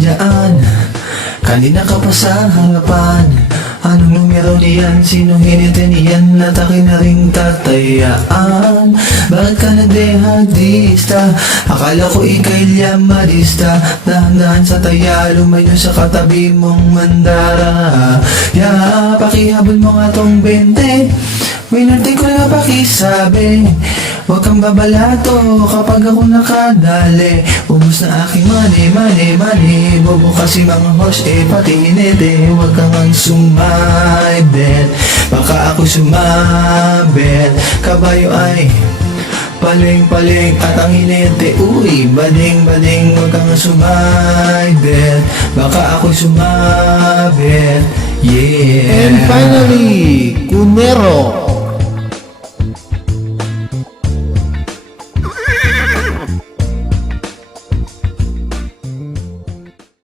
dyan? Kanina ka pa sa harapan. Anong numero niyan? Sino hinintay niyan? At akin na ring tatayaan. Bakit ka nagdehadista? Akala ko ika'y liyamadista. Dahan-dahan sa taya, lumayo sa katabi mong mandara. Pakihabol mo nga tong 20. May norte ko na pakisabi. Huwag kang babalato kapag ako nakadali. Ubus na aking money. Bobo kasi mga horse, pati hinete. Huwag kang ang sumaybet, baka ako sumabet. Kabayo ay paling at ang hinete, uy, bading, huwag kang sumaybet, baka ako sumabet. Yeah. And finally,